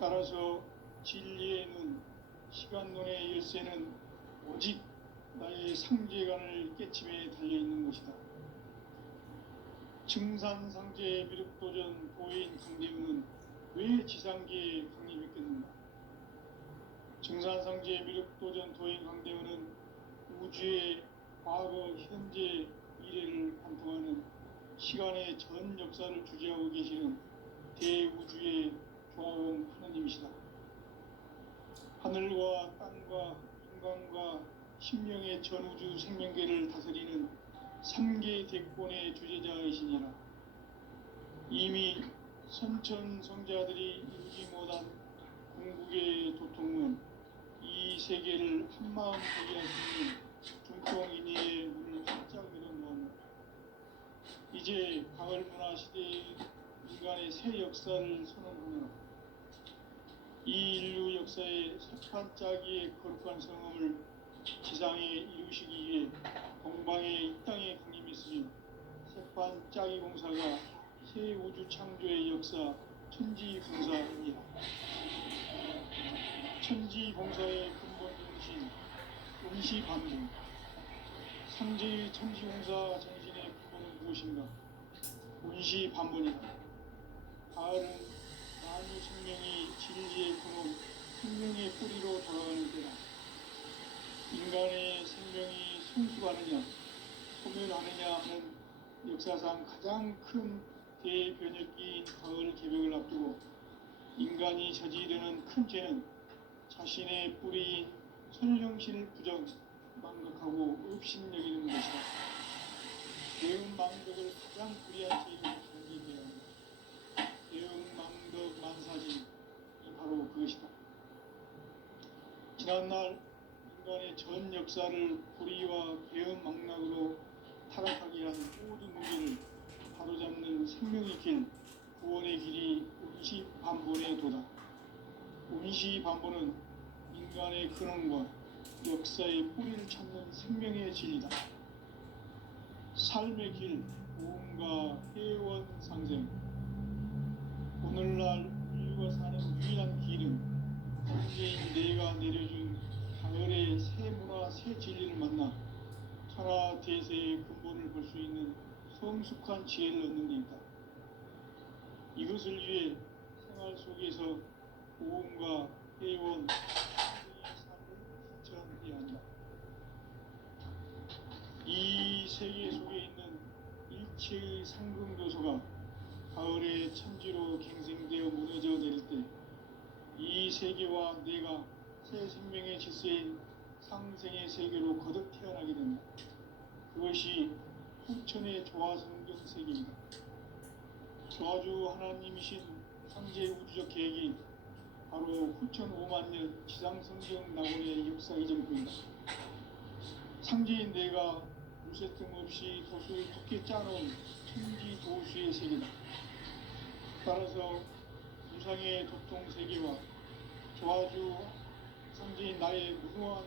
따라서 진리의 눈, 시간론의 열쇠는 오직 나의 상제관을 깨침에 달려있는 것이다. 증산상제 미륵도전 도인 강대우는 왜 지상계에 강림했겠는가? 증산상제 미륵도전 도인 강대우는 우주의 과거, 현재, 미래를 관통하는 시간의 전 역사를 주재하고 계시는 대우주의 조화원 하느님이시다. 하늘과 땅과 인간과 신명의 전우주 생명계를 다스리는 3계 대권의 주재자이시니라. 이미 선천성자들이 이루지 못한 궁극의 도통은 이 세계를 한마음 되게 할 수 있는 중통인의의 문을 활짝 열어놓았다. 이제 가을문화 시대의 인간의 새 역사를 선언하며 이 인류 역사의 세판짜기의 거룩한 성음을 지상에 이루시기 위해 동방의 이 땅에 강림했으며 세판짜기 공사가 새 우주 창조의 역사 천지봉사입니다. 천지봉사의 근본 정신 운시반복. 상제의 천지공사 정신의 근본은 무엇인가? 운시반복이다. 가을은 만유 생명이 진리의 근원, 생명의 뿌리로 돌아가는 때다. 인간의 생명이 성숙하느냐, 소멸하느냐 하는 역사상 가장 큰 대변혁기인 가을 개벽을 앞두고 인간이 저지르는 큰 죄는 자신의 뿌리인 선령신을 부정, 망각하고 업신여기는 것이다. 대응망덕을 가장 불의한 죄로 경계해야 합니다. 대응망덕 만사진이 바로 그것이다. 지난날 인간의 전 역사를 불의와 배은망락으로 타락하게 한 모든 문제를 바로잡는 생명의 길, 구원의 길이 운시반본의 도다. 운시반본은 인간의 근원과 역사의 뿌리를 찾는 생명의 진리다. 삶의 길, 보험과 회원 상생. 오늘날 인류가 사는 유일한 길은 현재인 내가 내려준 가을의 새 문화, 새 진리를 만나 천하 대세의 근본을 볼 수 있는 성숙한 지혜를 얻는 데 있다. 이것을 위해 생활 속에서 보험과 회원, 삶을 실천해야 한다. 이 세계 속에 있는 일체의 상금도서가 가을의 천지로 갱생되어 무너져 내릴 때 이 세계와 내가 새 생명의 질서인 상생의 세계로 거듭 태어나게 된다. 그것이 후천의 조화성경 세계이다. 조화주 하나님이신 상제 우주적 계획이 바로 후천 5만 년 지상성경 낙원의 역사 이전부이다. 상제인 내가 무쇠뜸 없이 도수를 두께 짜놓은 천지 도수의 세계다. 따라서 무상의 도통 세계와 조화주 상제인 나의 무궁한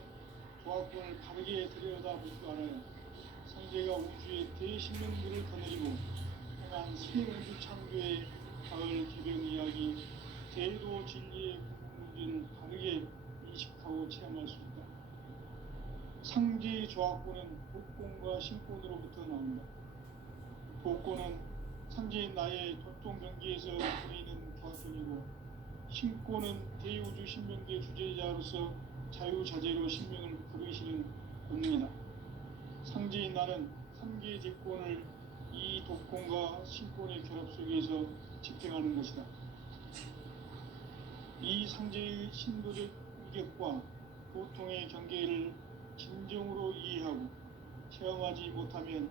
조화권을 바르게 들여다볼 줄 알아야 상제가 우주의 대신명들을 거느리고 향한 새 우주 창조의 가을 개벽 이야기, 대도 진리의 궁극문제를 바르게 인식하고 체험할 수 있다. 상제의 조화권은 복권과 신권으로부터 나온다. 복권은 상제인 나의 도통 경계에서 보이는 조화권이고, 신권은 대우주 신명계 주제자로서 자유자재로 신명을 부르시는 본능이다. 상제인 나는 3개의 대권을 이 독권과 신권의 결합 속에서 집행하는 것이다. 이 상제의 신도적 위격과 도통의 경계를 진정으로 이해하고 체험하지 못하면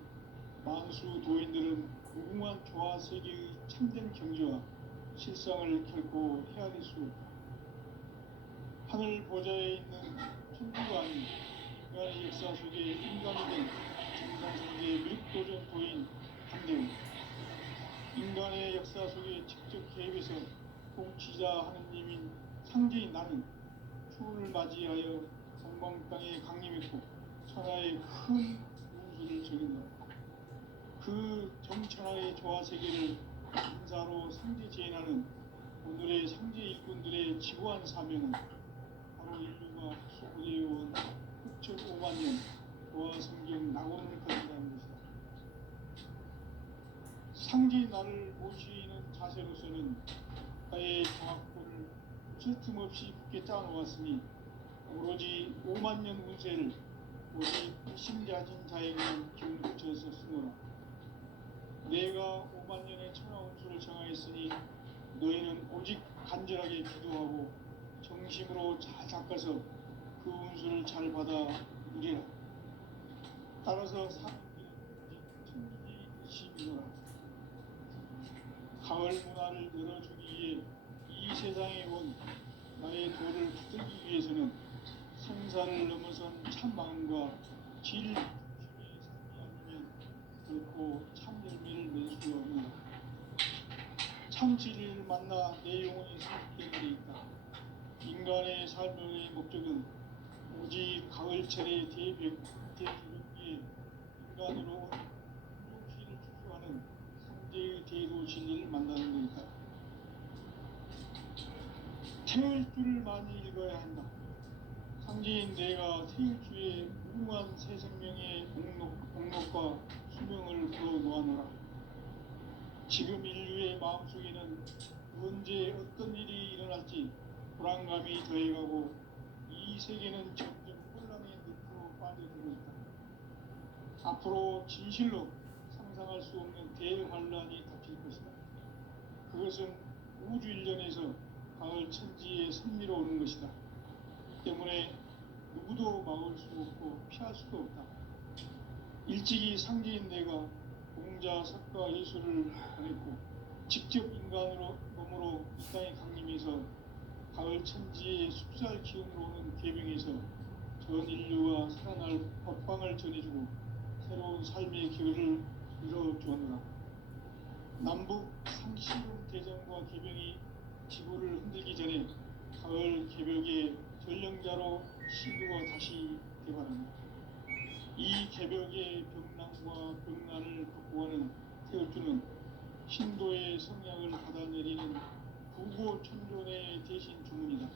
만수 도인들은 무궁한 조화 세계의 참된 경지와 실상을 결코 헤아릴 수 없다. 하늘 보좌에 있는 천주관이 인간의 역사 속에 인간이 된 증산상제의 미륵도전 도인 강대우, 인간의 역사 속에 직접 개입해서 통치자 하느님인 상제인 나는 추후를 맞이하여 성방 땅에 강림했고 천하의 큰 우주를 적인다. 그 정천하의 조화 세계를 인사로 상제 제인하는 오늘의 상제 일꾼들의 내의 지구한 사명은 바로 인류가 소개해온 6.5만 년 보아 성경 낙원을 건드리는 것이다. 상지 나를 모시는 자세로서는 나의 정확도를 쉴틈없이 굳게 짜놓았으니 오로지 5만 년 운세를 오직 심자진 자에게만 기운을 붙여서 쓰노라. 내가 5만 년의 천하 운수를 정하였으니 너희는 오직 간절하게 기도하고 정심으로 잘 닦아서 그 운수를 잘 받아 누리라. 따라서 사는 길은 오직 천지심이노라. 가을 문화를 열어주기 위해 이 세상에 온 나의 도를 붙들기 위해서는 성사를 넘어선 참 마음과 질 중심에 살지 않으면 결코 참 열매를 맺을 수 없느라. 참 진리를 만나 내 영혼이 승리하게 돼 있다. 인간의 삶의 목적은 오직 가을철의 대기록기에 인간으로 온 운동시를 추구하는 성제의 대도 진리를 만나는 것이다. 태울 줄을 많이 읽어야 한다. 상제인 내가 태일주의 무궁한 새 생명의 목록과 수명을 풀어놓아노라. 지금 인류의 마음속에는 언제 어떤 일이 일어날지 불안감이 더해가고 이 세계는 점점 혼란의 늪으로 빠져들고 있다. 앞으로 진실로 상상할 수 없는 대환란이 닥칠 것이다. 그것은 우주 일련에서 가을 천지의 섭리로 오는 것이다. 때문에 누구도 막을 수 없고 피할 수도 없다. 일찍이 상제인 내가 공자, 석가, 예수를 보냈고 직접 인간으로 몸으로 이 땅에 강림해서 가을 천지의 숲살 기운으로 오는 계명에서 전 인류가 살아날 법방을 전해주고 새로운 삶의 기회를 이뤄주었노라. 남북 상시론 대전과 계명이 지구를 흔들기 전에 가을 개벽의 전령자로 시구가 다시 개발합니다. 이 개벽의 병난과 병난을 극복하는 태울주는 신도의 성약을 받아내리는 부고천존의 대신 주문이다.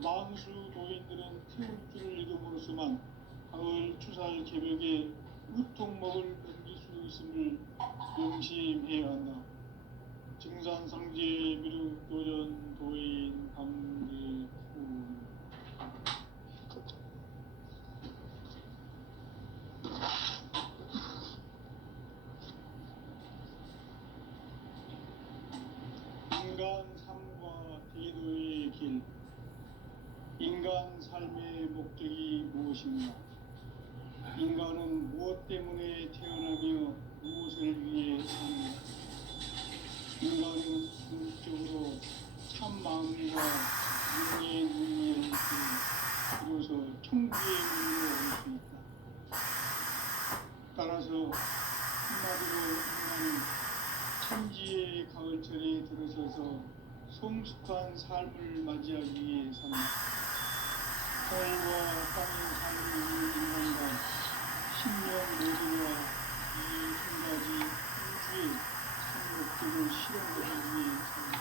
만수 도인들은 태울주를 읽음으로써만 가을 추살 개벽에 우통목을 넘길 수 있음을 명심해야 한다. 증산상제 미륵도전 도인 감리후. 인간 삶과 대도의 길. 인간 삶의 목적이 무엇인가? 인간은 무엇 때문에 태어나며 무엇을 위해 사는가? 인간은 궁극적으로 참 마음과 윤리의 눈을 비로소 천국의 문으로 올 수 있다. 따라서 한마디로 인간은 천지의 가을철에 들어서서 성숙한 삶을 맞이하기 위해 산다. 하늘과 땅의 삶을 위해 인간과 신령 모두가 이 한 가지 우주의 목적을 실현하기 위해 산다.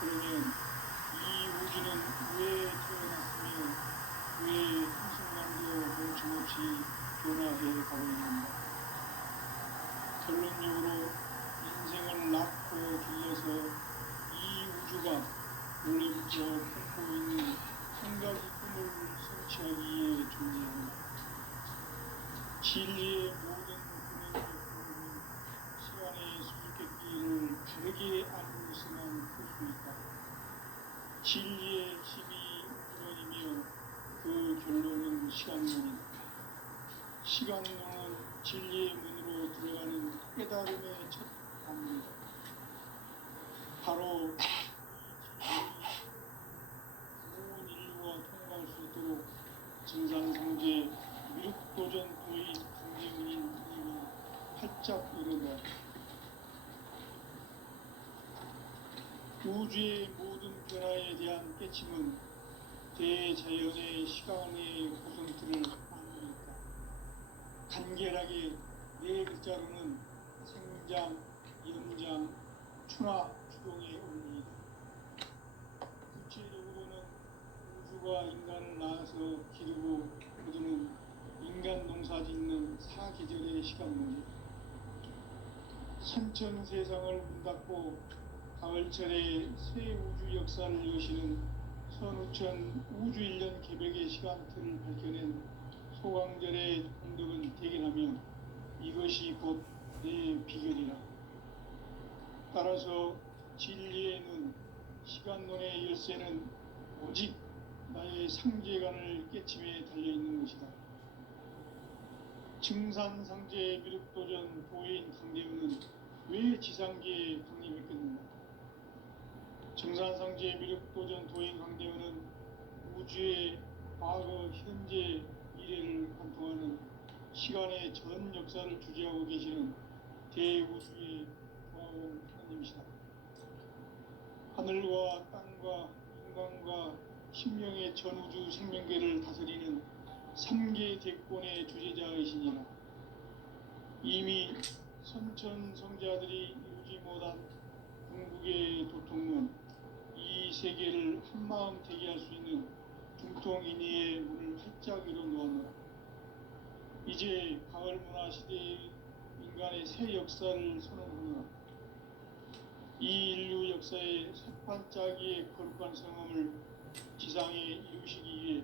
그러면 이 우주는 왜 태어났으며 왜 한순간도 멈춤없이 변화해 가고 있는가? 결론적으로 인생을 낳고 길러서 이 우주가 원래부터 품고 있는 한 가지 꿈을 성취하기 위해 존재한다. 진리의 모든 근원적 꿈은 시간의 수수께끼를 다르게 알고 있으면 풀 수 있다. 진리의 힘이 우주론이며 그 결론은 시간론이다. 시간론은 진리의 문으로 들어가는 깨달음의 첫 단계다. 바로 온 인류가 통과할 수 있도록 증산상제 미륵도전 도의 강제문인 이가 활짝 열어놓았다. 우주의 모든 변화에 대한 깨침은 대자연의 시간의 구성틀을 나누었다. 간결하게 네 글자로는 생장, 연장, 추나, 추동의 원리이다. 하늘과 인간을 낳아서 기르고 거두는 인간 농사 짓는 사계절의 시간문이 선천 세상을 문 닫고 가을철에 새 우주 역사를 여시는 선우천 우주일년 개벽의 시간틀을 밝혀낸 소강절의 공덕은 대견하며 이것이 곧 내 비결이라. 따라서 진리의 눈, 시간론의 열쇠는 오직 나의 상제관을 깨침에 달려있는 것이다. 증산상제 미륵도전 도인 강대우는 왜 지상계에 강림했겠는가? 증산상제 미륵도전 도인 강대우는 우주의 과거, 현재, 미래를 관통하는 시간의 전 역사를 주재하고 계시는 대우주의 고아원 하나님이시다. 하늘과 땅과 인간과 신명의 전우주 생명계를 다스리는 3계 대권의 주제자이시니라. 이미 선천 성자들이 이루지 못한 궁극의 도통문, 이 세계를 한마음 되게 할 수 있는 중통인의의 문을 활짝 열어놓았노라. 이제 가을 문화 시대의 인간의 새 역사를 선언하노라. 이 인류 역사의 새판짜기의 거룩한 성함을 지상에 이루시기 위해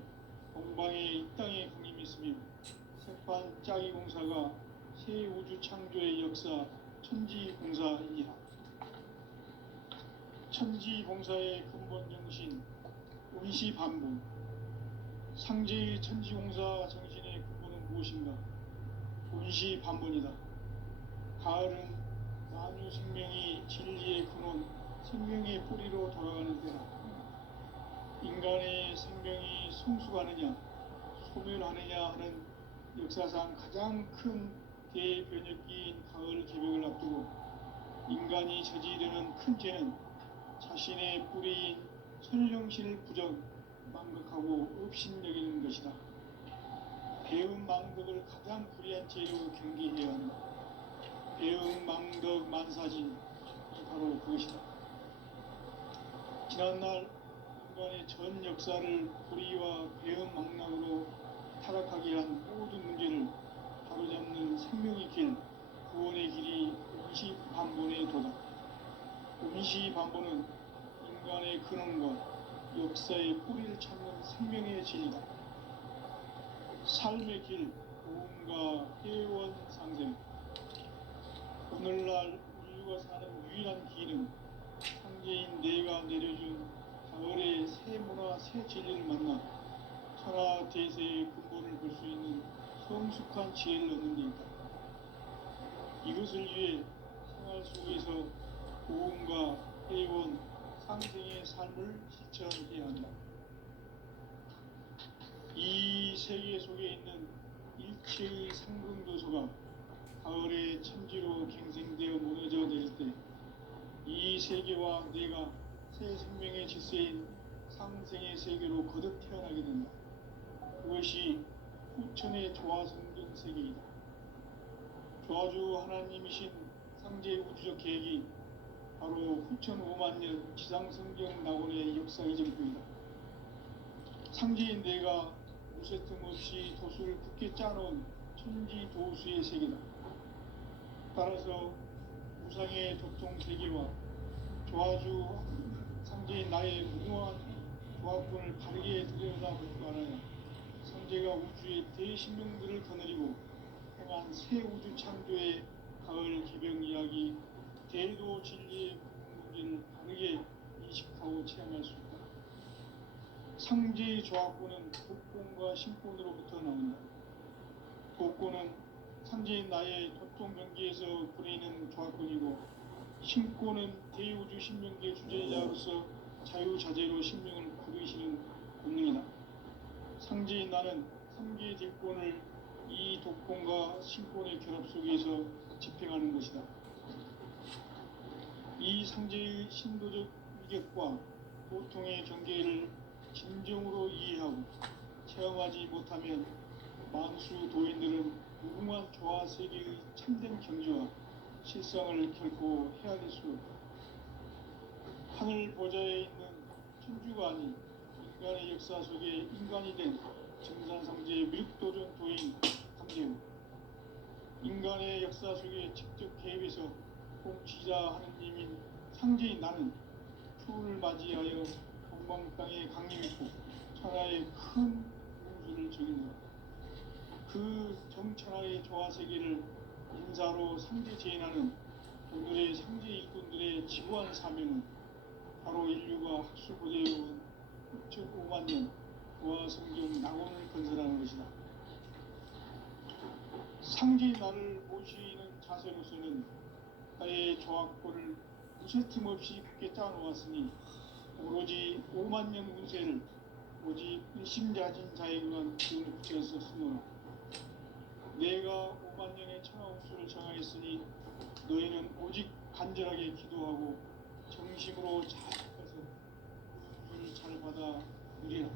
동방에 이 땅에 강림했으며 새판짜기 공사가 새 우주 창조의 역사 천지봉사이니라. 천지봉사의 근본 정신 운시반분. 상제의 천지공사 정신의 근본은 무엇인가? 운시반분이다. 가을은 만유 생명이 진리의 근원, 생명의 뿌리로 돌아가는 때다. 인간의 생명이 성숙하느냐, 소멸하느냐 하는 역사상 가장 큰 대변혁기인 가을 개벽을 앞두고 인간이 저지르는 큰 죄는 자신의 뿌리인 설령신을 부정, 망극하고 업신여기는 것이다. 배움 망덕을 가장 불의한 죄로 경계해야 한다. 배움 망덕 만사지, 바로 그것이다. 지난날 인간의 전 역사를 불의와 배움 망락으로 타락하게 한 모든 문제를 바로잡는 생명의 길, 구원의 길이 운시반본의 도다. 운시반본은 인간의 근원과 역사의 뿌리를 찾는 생명의 진리다. 삶의 길, 고음과 회원 상생. 오늘날 인류가 사는 유일한 길은 상제인 내가 내려준 가을의 새 문화, 새 진리를 만나 천하 대세의 근본을 볼 수 있는 성숙한 지혜를 얻는 데 있다. 이것을 위해 생활 속에서 고음과 회원, 상생의 삶을 실천해야 한다. 이 세계 속에 있는 일체의 상승도소가 가을의 천지로 갱생되어 무너져 내릴 때 이 세계와 내가 새 생명의 질서인 상생의 세계로 거듭 태어나게 된다. 그것이 후천의 조화성전 세계이다. 조화주 하나님이신 상제 우주적 계획이 바로 후천 5만년 지상성경 낙원의 역사의 전부이다. 상제인 내가 무쇠 틈 없이 도수를 굳게 짜놓은 천지도수의 세계다. 따라서 무상의 도통 세계와 조화주 상제인 나의 무모한 조합군을 바르게 들여다볼 줄 알아야 상제가 우주의 대신명들을 거느리고 행한 새 우주 창조의 가을 개벽 이야기, 대도 진리의 문제를 바르게 인식하고 체험할 수 있다. 상제의 조합군은 독권과 신권으로부터 나온다. 독권은 상제인 나의 도통 경계에서 부리는 조합군이고, 신권은 대우주 신명계 주제자로서 자유자재로 신명을 부르시는 본능이다. 상제인 나는 3계 딜권을 이 독권과 신권의 결합 속에서 집행하는 것이다. 이 상제의 신도적 위격과 보통의 경계를 진정으로 이해하고 체험하지 못하면 만수 도인들은 무궁한 조화 세계의 참된 경지와 실상을 결코 헤아릴 수 없다. 하늘 보좌에 있는 천주가 아닌 인간의 역사 속에 인간이 된 증산상제의 미륵도전 도인 강재우, 인간의 역사 속에 직접 개입해서 공치자 하느님인 상제인 나는 추운을 맞이하여 동방 땅에 강림했고 천하의 큰 공수를 적인다. 그 정천하의 조화세계를 인사로 상제 제인하는 오늘의 상제 일꾼들의 지구한 사명은 바로 인류가 학술고대해온 6,500만 년 조화성경 낙원을 건설하는 것이다. 상제의 나를 모시는 자세로서는 나의 조합권을 무쇠틈 없이 굳게 짜놓았으니 오로지 5만 년 운세를 오직 일심자진 자에게만 기운을 붙여서 쓰노라. 내가 5만 년의 천하운수를 정하였으니 너희는 오직 간절하게 기도하고 정심으로 잘해서 운을 잘 받아 누리라.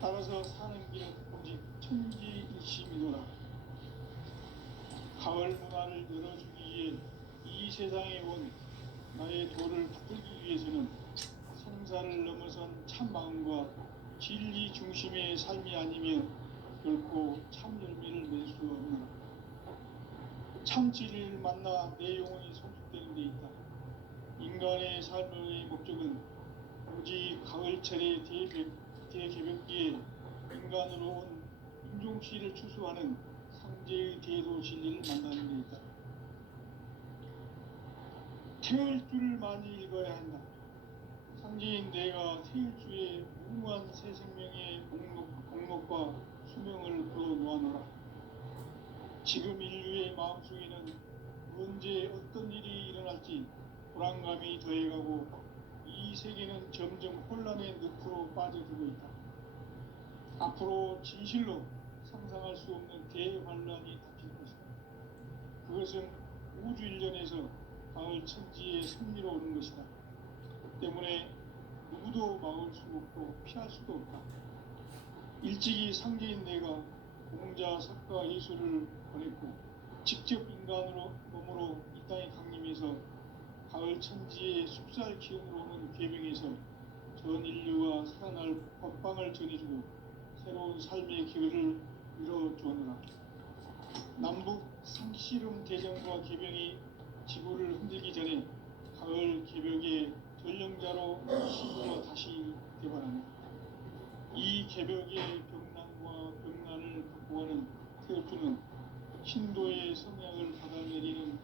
따라서 사는 길은 오직 천지일심이노라. 가을 문화를 열어주기 위해 이 세상에 온 나의 도를 붙들기 위해서는 성사를 넘어선 참 마음과 진리 중심의 삶이 아니면 결코 참 열매를 낼 수 없노라. 참 진리를 만나 내 영혼이 성숙되는 데 있다. 인간의 삶의 목적은 오직 가을철의 대개벽기에 인간으로 온 인종시를 추수하는 상제의 대도 진리를 만나는 데 있다. 태을 줄을 많이 읽어야 한다. 상제인 내가 태일주의 무궁한 새 생명의 목록과 수명을 그어 놓아노라. 지금 인류의 마음속에는 언제 어떤 일이 일어날지 불안감이 더해가고 이 세계는 점점 혼란의 늪으로 빠져들고 있다. 앞으로 진실로 상상할 수 없는 대환란이 닥칠 것이다. 그것은 우주 일련에서 가을 천지의 승리로 오는 것이다. 때문에 누구도 막을 수 없고 피할 수도 없다. 일찍이 상제인 내가 공자, 석가, 예수를 보냈고 직접 인간으로 몸으로 이 땅에 강림해서 가을 천지의 숲살 기운으로 오는 계명에서 전 인류가 살아날 법방을 전해주고 새로운 삶의 기회를 이뤄주었노라. 남북 상씨름 대전과 계명이 지구를 흔들기 전에 가을 개벽의 전령자로 신부가 다시 개발하는 이 개벽의 병난과 병난을 극복하는 태엽주는 신도의 성향을 받아내리는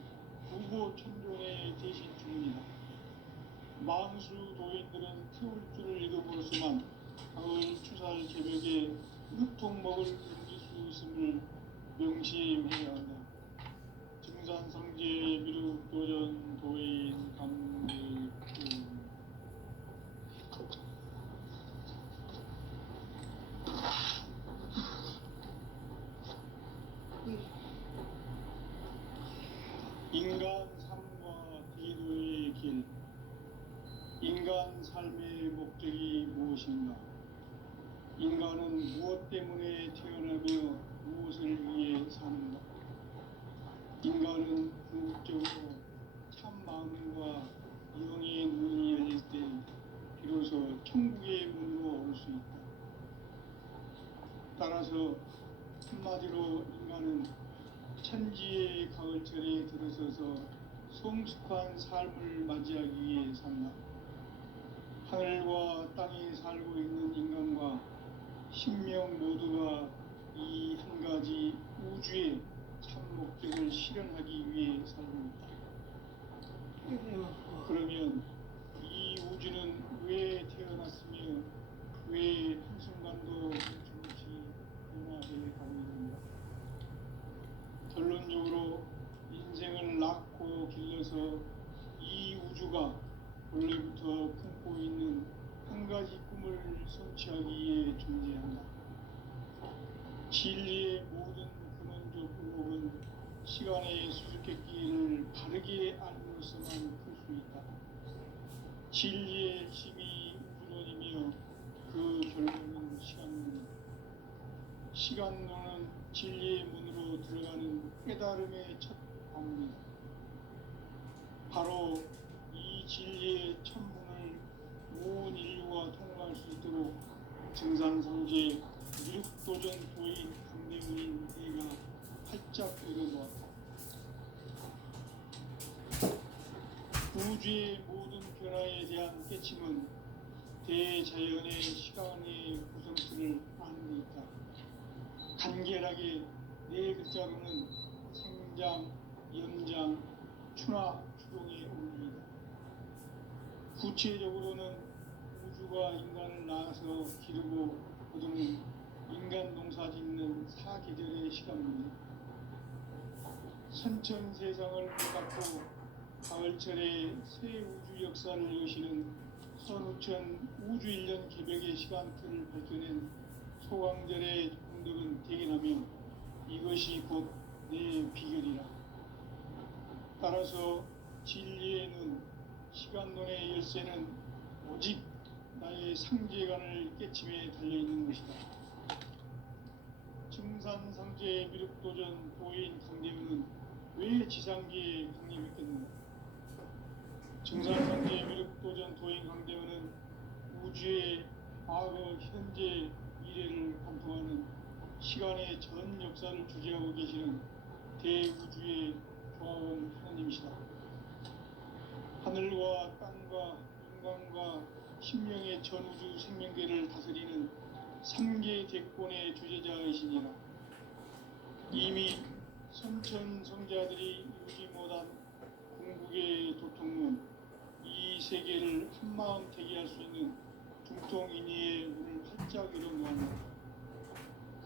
부고 천존의 대신 주문이다. 망수 도인들은 태울주를 읽어보로서만 가을 추살 개벽에 으통 먹을 넘길 수 있음을 명심해야 한다. 증산상제 미륵도전 도인 강대우. 인간 삶과 기도의 길. 인간 삶의 목적이 무엇인가? 인간은 무엇 때문에 태어나며 무엇을 위해 사는가? 인간은 궁극적으로 참 마음과 영의 눈이 열릴 때 비로소 천국의 문으로 올 수 있다. 따라서 한마디로 인간은 천지의 가을철에 들어서서 성숙한 삶을 맞이하기 위해 산다. 하늘과 땅에 살고 있는 인간과 신명 모두가 이 한 가지 우주의 참 목적을 실현하기 위해 살고 있다. 그러면 이 우주는 왜 태어났으며 왜 한순간도 멈춤없이 변화해 가고 있는가? 결론적으로 인생을 낳고 길러서 이 우주가 원래부터 품고 있는 한 가지 꿈을 성취하기 위해 존재한다. 진리의 모든 근원적 의혹은 시간의 수수께끼를 바르게 알고서만 풀 수 있다. 진리의 핵심이 우주론이며 그 결론은 시간론이다. 시간론은 진리의 문으로 들어가는 깨달음의 첫 방문이다. 바로 이 진리의 첫 문을 온 인류가 통과할 수 있도록 우주의 모든 변화에 대한 깨침은 대자연의 시간의 구성틀을 아는 데 있다. 간결하게 네 글자로는 생장, 연장, 추나 추동의 원리이다. 구체적으로는 우주가 인간을 낳아서 기르고 거두는 인간 농사 짓는 사계절의 시간입니다. 선천 세상을 닦고 가을철에 새 우주 역사를 여시는 선우천 우주 1년 개벽의 시간틀을 밝혀낸 소강절의 공덕은 대견하며 이것이 곧 내 비결이라. 따라서 진리의 눈, 시간론의 열쇠는 오직 나의 상제관을 깨침에 달려있는 것이다. 증산상제 미륵도전 도인 강대우는 왜 지상기에 강림했겠는가? 증산상제 미륵도전 도인 강대우는 우주의 과거, 현재, 미래를 관통하는 시간의 전 역사를 주재하고 계시는 대우주의 조화원 하나님이시다. 하늘과 땅과 인간과 신명의 전우주 생명계를 다스리는 3계 대권의 주제자이시니라. 이미 선천 성자들이 이루지 못한 궁극의 도통문, 이 세계를 한마음 대기할 수 있는 중통인의의 문을 활짝 열어놓았다.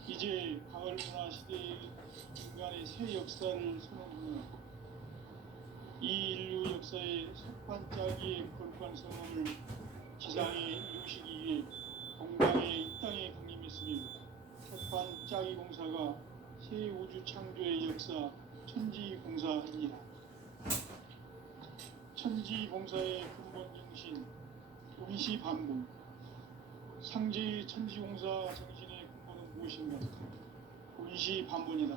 이제 가을 문화 시대의 인간의 새 역사를 선언하며 이 인류 역사의 석반짜기의 거룩한 성험을 지상에 이루시기 위해 건강에 이 땅에 강림했으며 석반짜기 공사가 새 우주 창조의 역사 천지공사입니다. 천지공사의 근본 정신 운시반복. 상제의 천지공사 정신의 근본은 무엇인가? 운시반복이다.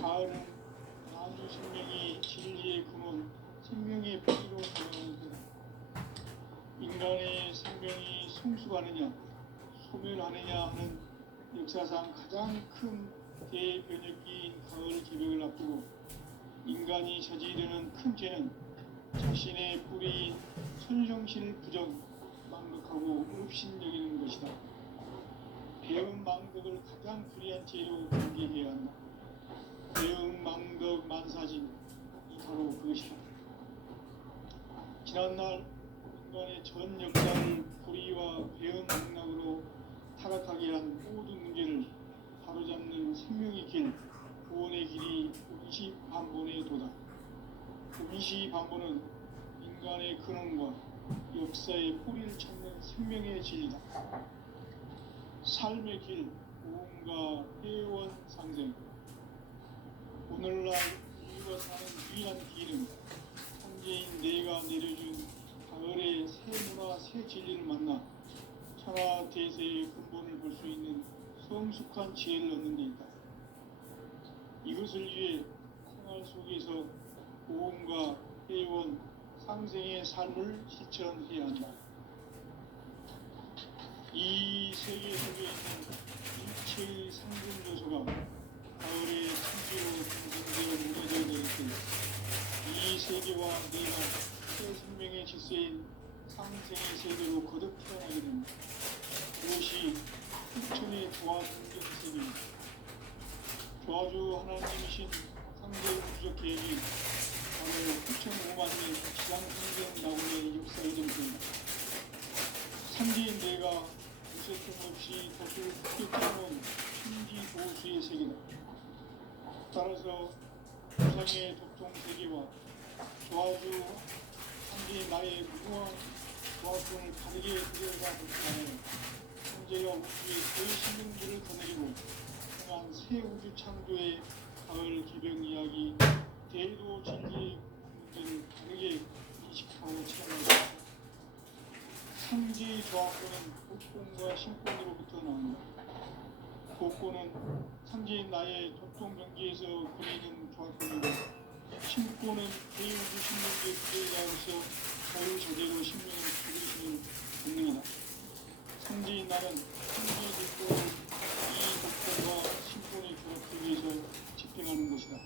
가을은 나주 생명이 진리의 근원, 생명의 뿌리로 들어가는 때다. 인간의 생명이 성숙하느냐, 소멸하느냐 하는 역사상 가장 큰 대변혁기인 가을 개벽을 앞두고 인간이 저지르는 큰 죄는 자신의 뿌리인 선정신을 부정, 망극하고 업신여기는 것이다. 배움 망덕을 가장 불의한 죄로 경계해야 한다. 배움 망덕 만사진, 이 바로 그것이다. 지난날 인간의 전 역사를 불의와 배움 망락으로 타락하게 한 모든 문제를 바로잡는 생명의 길, 구원의 길이 운시반본의 도다. 운시반본은 인간의 근원과 역사의 뿌리를 찾는 생명의 진리다. 삶의 길, 무언가 회원 상생. 오늘날 인류가 사는 유일한 길은 천재인 내가 내려준 가을의 새 문화, 새 진리를 만나 천하 대세의 근본을 볼 수 있는 성숙한 지혜를 얻는 데 있다. 이것을 위해 생활 속에서 보험과 회원, 상생의 삶을 실천해야 한다. 이 세계 속에 있는 일체의 상징 요소가 가을의 천지로 분석되어 무너져 내릴 때 이 세계와 내가 새 생명의 질서인 상생의 세계로 거듭 태어나게 됩니다. 그것이 흑천의 조화 성경 세계입니다. 조화주 하나님이신 상대 우주적 계획이 바로 9,500만 년 지상 성경 나오의 역사의 정수입니다. 상대인 내가 무쇠점 없이 덫을 뜯겨놓은 천지 보수의 세계다. 따라서 우상의 독통 세계와 조화주 상대인 나의 무모한 조화성을 다르게 들여다 볼 시간에 현재가 우주의 새 신명들을 거느리고 행한 새 우주 창조의 가을 개벽 이야기, 대도 진리의 문제를 다르게 인식하고 체험합니다. 상지의 조합권은 복권과 신권으로부터 나옵니다. 복권은 상지인 나의 독통 경계에서 그리는 조합권이고 신권은 대우주 신명의 부재자로서 자유자재로 신명을 기르시는 본능이다. 상지인 나는 상지의 독권을 이 독권과 신권의 조합을 위해서 집행하는 것이다.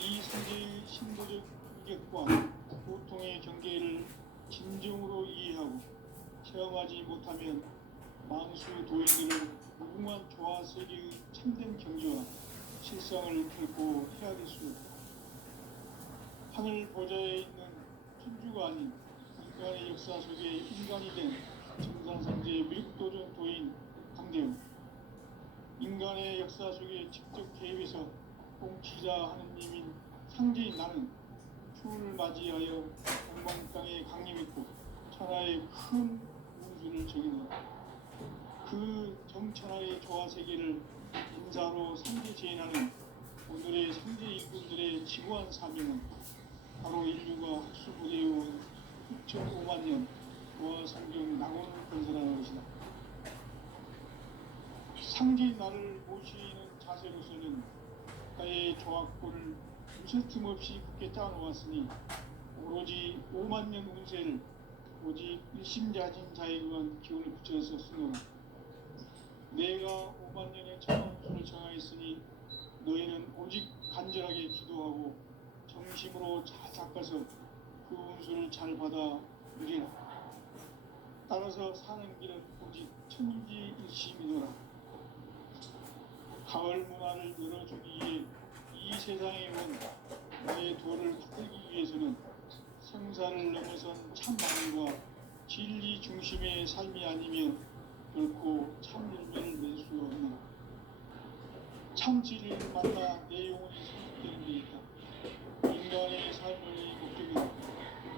이 상지의 신도적 감격과 고통의 경계를 진정으로 이해하고 체험하지 못하면 만수 도인들은 무궁한 조화 세계의 참된 경지와 실상을 결코 헤아릴 수 없다. 하늘 보좌에 있는 천주가 아닌 인간의 역사 속에 인간이 된 정산상제의 미륵도전 도인 강대우, 인간의 역사 속에 직접 개입해서 통치자 하느님인 상제인 나는 추운을 맞이하여 동방 땅에 강림했고 천하의 큰 운수를 정의노라. 그 정천하의 조화 세계를 인사로 상제 제인하는 오늘의 상제 일꾼들의 지구한 사명은 바로 인류가 학수부대해온 6,500만 년 조화 성경 낙원을 건설하는 것이다. 상제인 나를 모시는 자세로서는 나의 조합고를 무슨 틈 없이 굳게 짜놓았으니 오로지 5만 년 운세를 오직 일심자진 자에게만 기운을 붙여서 쓰노라. 내가 5만 년의 천운수를 정하였으니 너희는 오직 간절하게 기도하고 정심으로 잘 닦아서 그 운수를 잘 받아 누리라. 따라서 사는 길은 오직 천지일심이노라. 가을 문화를 열어주기 위해 이 세상에 온 너의 도를 붙들기 위해서는 생사를 넘어선 참마음과 진리 중심의 삶이 아니면 결코 참 열매를 낼 수 없는 참 진리를 만나 내 영혼이 성숙되는 데 있다. 인간의 삶의 목적은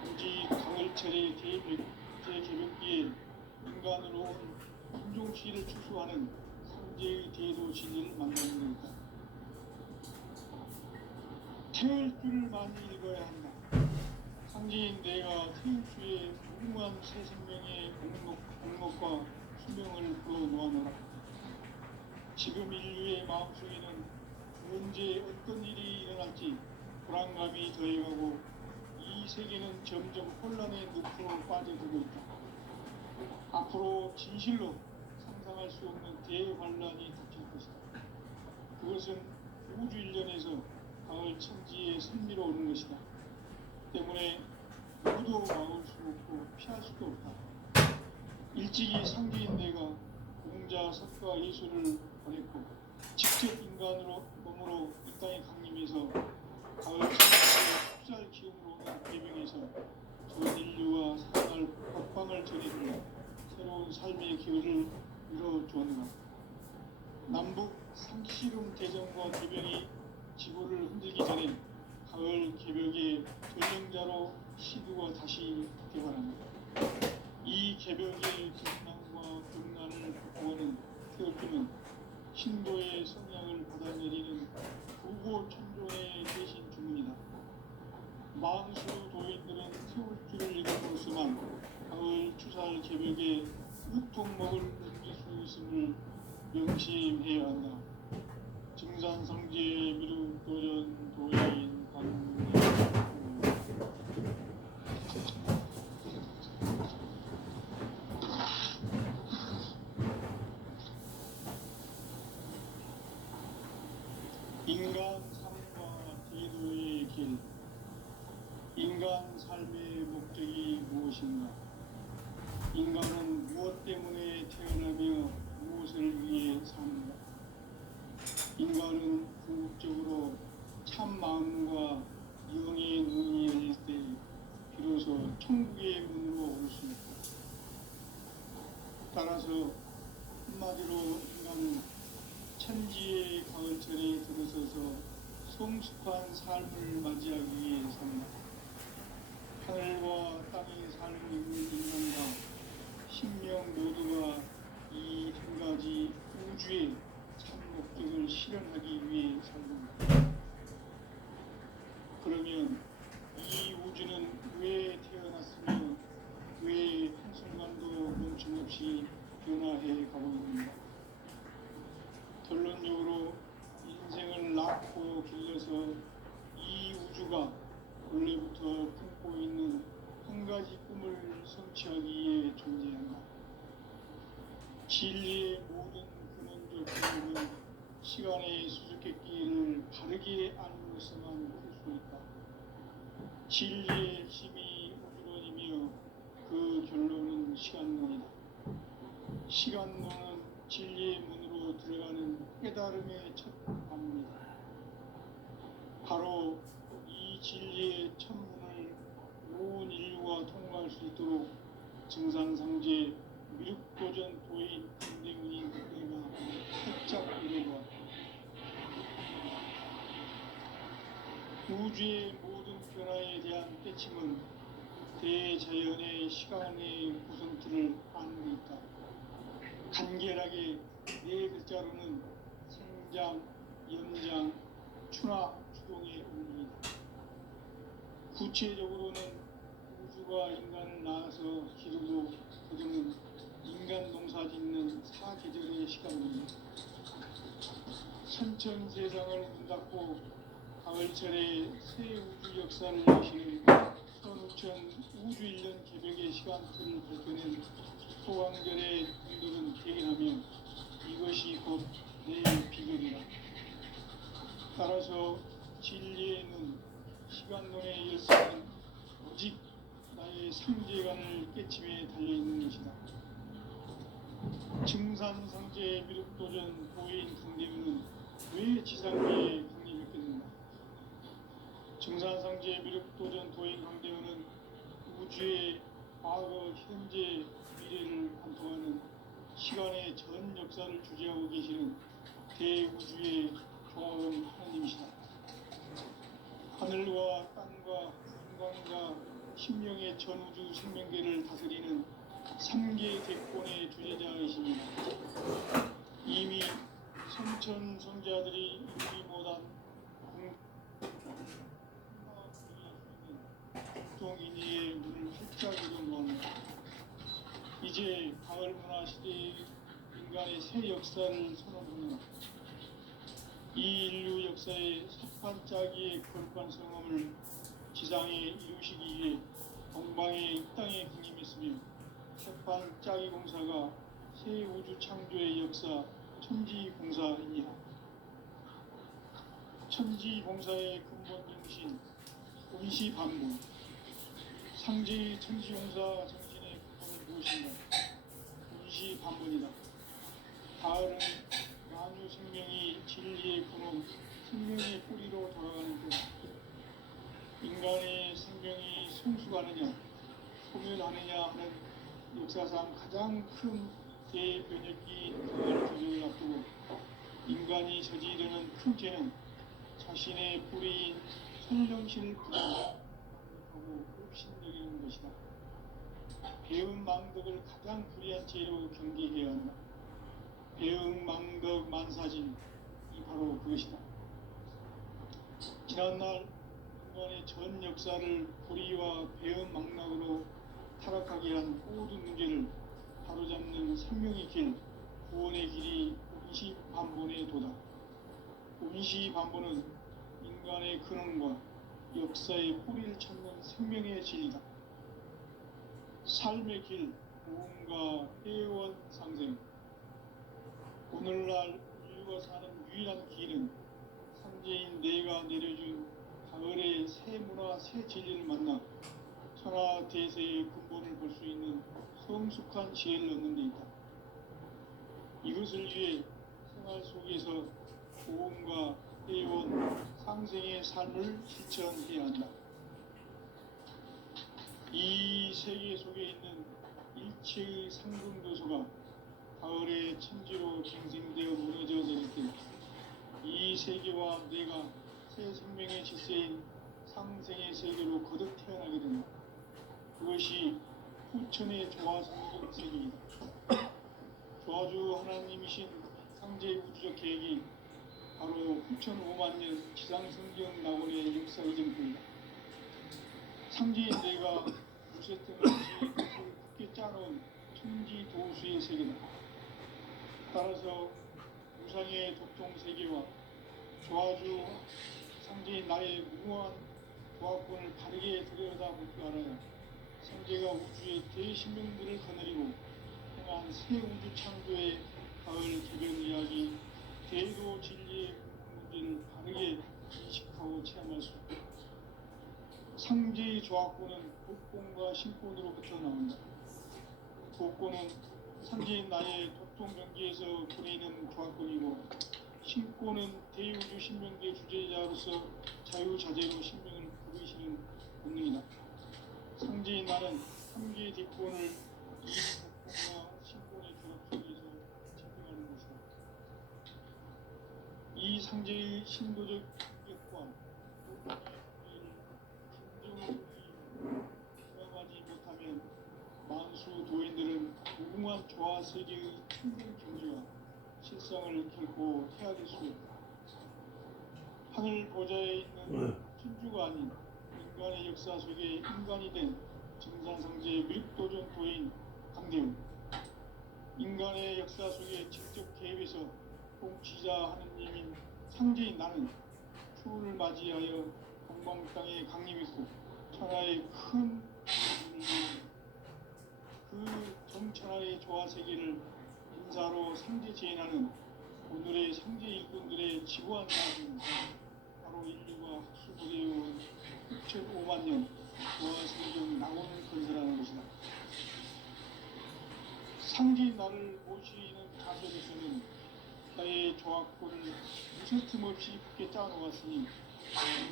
오직 가을철의 제개벽기에 인간으로 온 인종시를 추수하는 상제의 대도 진리를 만나는 것이다. 태을 줄을 많이 읽어야 한다. 상제인 내가 태을 주에 무궁한 새 생명의 공목과 수명을 불어놓아노라. 지금 인류의 마음속에는 언제 어떤 일이 일어날지 불안감이 더해가고 이 세계는 점점 혼란의 늪으로 빠져들고 있다. 앞으로 진실로 상상할 수 없는 대환란이 닥칠 것이다. 그것은 우주 일련에서 가을 천지의 선미로 오는 것이다. 때문에 누구도 막을 수 없고 피할 수도 없다. 일찍이 상제인 내가 공자, 석가, 예수를 보냈고 직접 인간으로 몸으로 이 땅에 강림해서 가을 천지의 흡살 기운으로 오는 개명에서 전 인류와 살아날 법방을 전해주며 새로운 삶의 기회를 이뤄주었노라. 남북 상씨름 대전과 개병이 지구를 흔들기 전에 가을 개벽의 전령자로 시두가 다시 개발합니다. 이 개벽의 등난과 등난을 극복하는 태극기는 신도의 성향을 받아내리는 부고 천존의 대신 주문이다. 만수 도인들은 태울 줄을 읽음으로써만 가을 추살 개벽에 으통목을 넘길 수 있음을 명심해야 한다. 증산성제 미륵도전 도인 강대 인간 삶과 대도의 길. 인간 삶의 목적이 무엇인가? 인간은 무엇 때문에 태어나며 무엇을 위해 사는가? 인간은 궁극적으로 참 마음과 영의 눈이 열릴 때 비로소 천국의 문으로 올 수 있다. 따라서 한마디로 인간은 천지의 가을철에 들어서서 성숙한 삶을 맞이하기 위해 산다. 하늘과 땅에 사는 인간과 신명 모두가 이 한 가지 우주의 참 목적을 실현하기 위해 살는다. 그러면 이 우주는 왜 태어났으며 왜 한순간도 멈춤없이 변화해 가고 있는가? 결론적으로 인생을 낳고 길러서 이 우주가 원래부터 품고 있는 한 가지 꿈을 성취하기 위해 존재한다. 진리의 모든 근원적 기능은 시간의 수수께끼를 바르게 알므로서만 풀 수 있다. 진리의 핵심이 우주론이며 그 결론은 시간론이다. 시간론은 진리의 문으로 들어가는 깨달음의 첫 관문이다. 바로 이 진리의 첫 문을 온 인류가 통과할 수 있도록 증산상제 미륵도전 도인 강대문인 내가 살짝 이뤄보았다. 우주의 모든 변화에 대한 깨침은 대자연의 시간의 구성틀을 아는 데 있다. 간결하게 네 글자로는 생장, 연장, 추나 추동의 의미이다. 구체적으로는 우주가 인간을 낳아서 기르고 그들은 인간 농사 짓는 사계절의 시간입니다. 선천 세상을 문 닫고 가을철에 새 우주 역사를 여시는 선우천 우주 1년 개벽의 시간틀을 밝혀낸 소강절의 분들은 대견하며 이것이 곧 내 비결이라. 따라서 진리의 눈, 시간론의 열쇠는 오직 나의 상제관을 깨침에 달려있는 것이다. 증산상제 미륵도전 보인 강대문은 왜 지상계에 강림했겠는가? 증산상제 미륵도전 도인 강대문은 우주의 과거, 현재, 미래를 관통하는 시간의 전 역사를 주재하고 계시는 대우주의 조화원 하나님이시다. 하늘과 땅과 풍광과 신명의 전우주 생명계를 다스리는 3개 대권의 주제자이십니다. 이미 선천 성자들이 인기 못한 국동인의의 문을 활짝 열어놓은 이제 가을 문화 시대의 인간의 새 역사를 선언하는 이 인류 역사의 삿발짜기의 거룩한 성험을 지상에 이루시기 위해 동방의 이 땅에 강림했으며 삿발짜기 공사가 새 우주 창조의 역사 천지공사이니라. 천지공사의 근본 정신 운시반복. 상제의 천지공사 정신의 근본은 무엇인가? 운시반복이다. 가을은 만유 생명이 진리의 근원, 생명의 뿌리로 돌아가는 것. 인간의 생명이 성숙하느냐, 소멸하느냐 하는 역사상 가장 큰 대변혁기 가을 조정을 앞두고 인간이 저지르는 큰 죄는 자신의 뿌리인 선령신을 부정하고 흡신여기는 것이다. 배은망덕을 가장 불의한 죄로 경계해야 한다. 배은망덕 만사진이 바로 그것이다. 지난날 인간의 전 역사를 불의와 배은망덕으로 타락하게 한 모든 문제를 바로잡는 생명의 길, 구원의 길이 운시반본의 도다. 운시반본은 인간의 근원과 역사의 뿌리를 찾는 생명의 진리다. 삶의 길, 구원과 회원 상생. 오늘날 인류가 사는 유일한 길은 상제인 내가 내려준 가을의 새 문화, 새 진리를 만나 천하 대세의 근본을 볼 수 있는 성숙한 지혜를 얻는 데 있다. 이것을 위해 생활 속에서 구원과 회원, 상생의 삶을 실천해야 한다. 이 세계 속에 있는 일체의 상승도소가 가을의 천지로 갱생되어 무너져 내릴 때 이 세계와 내가 새 생명의 질서인 상생의 세계로 거듭 태어나게 된다. 그것이 후천의 조화성경 세계이다. 조화주 하나님이신 상제 우주적 계획이 바로 후천 5만 년 지상성경 낙원의 역사 이전입니다. 상제인 내가 무쇠등 없이 굳게 짜놓은 천지 도수의 세계다. 따라서 우상의 독종 세계와 조화주 상제인 나의 무모한 조화권을 바르게 들여다볼 줄 알아야 상제가 우주의 대신명들을 거느리고 행한 새 우주 창조의 가을 개변 이야기, 대도 진리의 문제를 바르게 인식하고 체험할 수 있다. 상제의 조합권은 복권과 신권으로부터 나온다. 복권은 상제인 나의 독종 경기에서 부리는 조합권이고, 신권은 대우주 신명계 주제자로서 자유자재로 신명을 부르시는 본능이다. 상제인 나는 3개의 대권을 이 복권과 신권의 결합 속에서 집행하는 것이다. 이 상제의 신도적 역과 진정을 수행하지 못하면 만수 도인들은 무궁한 조화 세계의 충분 경지와 실상을 결코 헤아릴 수 없다. 하늘 보좌에 있는 천주가 아닌 인간의 역사 속에 인간이 된 증산상제의 밀도전 도인 강대우, 인간의 역사 속에 직접 개입해서 통치자 하느님인 상제인 나는 추후를 맞이하여 동방 땅에 강림했고 천하의 큰 그 정천하의 조화 세계를 인사로 상제 제인하는 오늘의 상제 일꾼들의 지구한 나중 바로 인류가 학수부대해온 6,500만 년 조화 세계적 낙원을 건설하는 것이다. 상제인 나를 모시는 자세로서는 나의 조합권을 무설틈 없이 굳게 짜놓았으니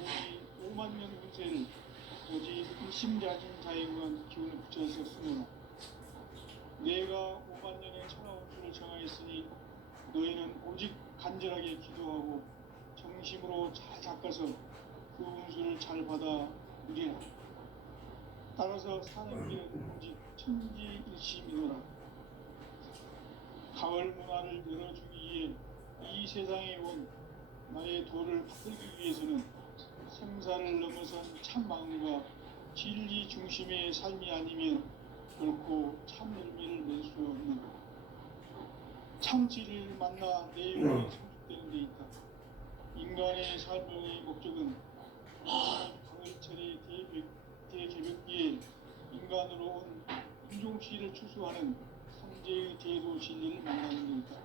우리 5만 년 운세를 오직 일심자진 자에만 기운을 붙여서 쓰노라. 내가 5만 년의 천하 운수를 정하였으니 너희는 오직 간절하게 기도하고 정심으로 잘 닦아서 그 운수를 잘 받아 누리라. 따라서 사는 길은 오직 천지일심이노라. 가을 문화를 열어주기 위해 이 세상에 온 나의 도를 받들기 위해서는 생사를 넘어선 참 마음과 진리 중심의 삶이 아니면 결코 참 열매를 낼 수 없는 참 진리를 만나 내 영혼이 성숙되는 데 있다. 인간의 삶의 목적은 가을철의 대개벽기에 인간으로 온 인종시를 추수하는 상제의 제도 진리를 만나는 데 있다.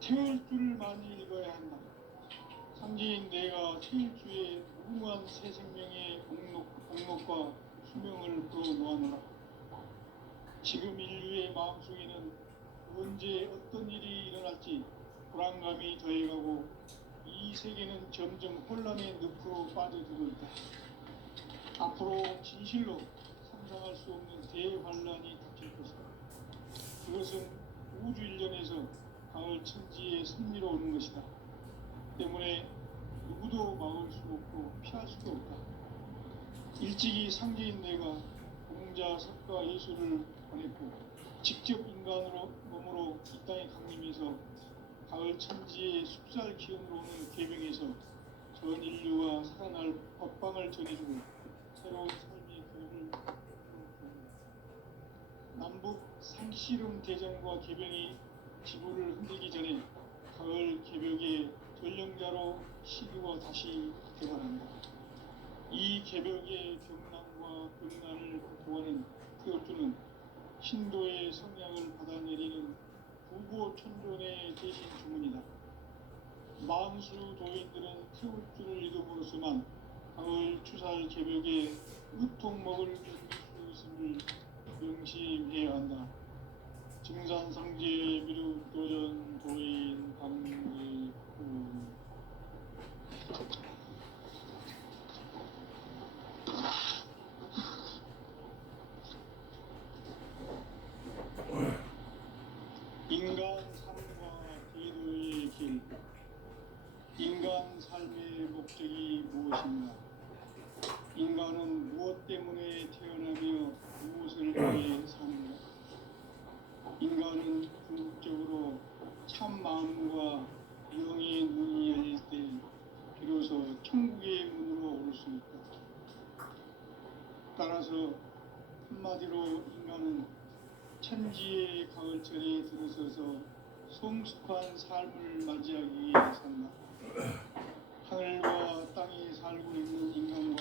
태울 줄을 많이 읽어야 한다. 상제인 내가 태울 주의 무궁한 새 생명의 공록과 수명을 불어놓아노라. 지금 인류의 마음속에는 언제 어떤 일이 일어날지 불안감이 더해가고 이 세계는 점점 혼란의 늪으로 빠져들고 있다. 앞으로 진실로 상상할 수 없는 대환란이 닥칠 것이다. 그것은 우주 일련에서 가을 천지의 섭리로 오는 것이다. 때문에 누구도 막을 수 없고 피할 수도 없다. 일찍이 상제인 내가 공자, 석가, 예수를 보냈고 직접 인간으로 몸으로 이 땅에 강림해서 가을 천지의 숲살 기운으로 오는 계명에서 전 인류가 살아날 법방을 전해주고 새로운 삶의 교육을 남북 상씨름 대전과 개병이 지구를 흔들기 전에 가을 개벽의 전령자로 시기와 다시 개발한다. 이 개벽의 병난과 병난을 극복하는 태울주는 신도의 성향을 받아내리는 부고천존의 대신 주문이다. 만수 도인들은 태울주를 읽음으로써만 가을 추살 개벽에 의통목을 견딜 수 있음을 명심해야 한다. 증산상제 미륵도전 도인 강제후 인간 삶과 기도의 길. 인간 삶의 목적이 무엇인가? 인간은 무엇 때문에 태어나며 무엇을 위해 사는가? 인간은 궁극적으로 참 마음과 영의 눈이 열릴 때 비로소 천국의 문으로 올 수 있다. 따라서 한마디로 인간은 천지의 가을철에 들어서서 성숙한 삶을 맞이하기 위해 산다. 하늘과 땅에 살고 있는 인간과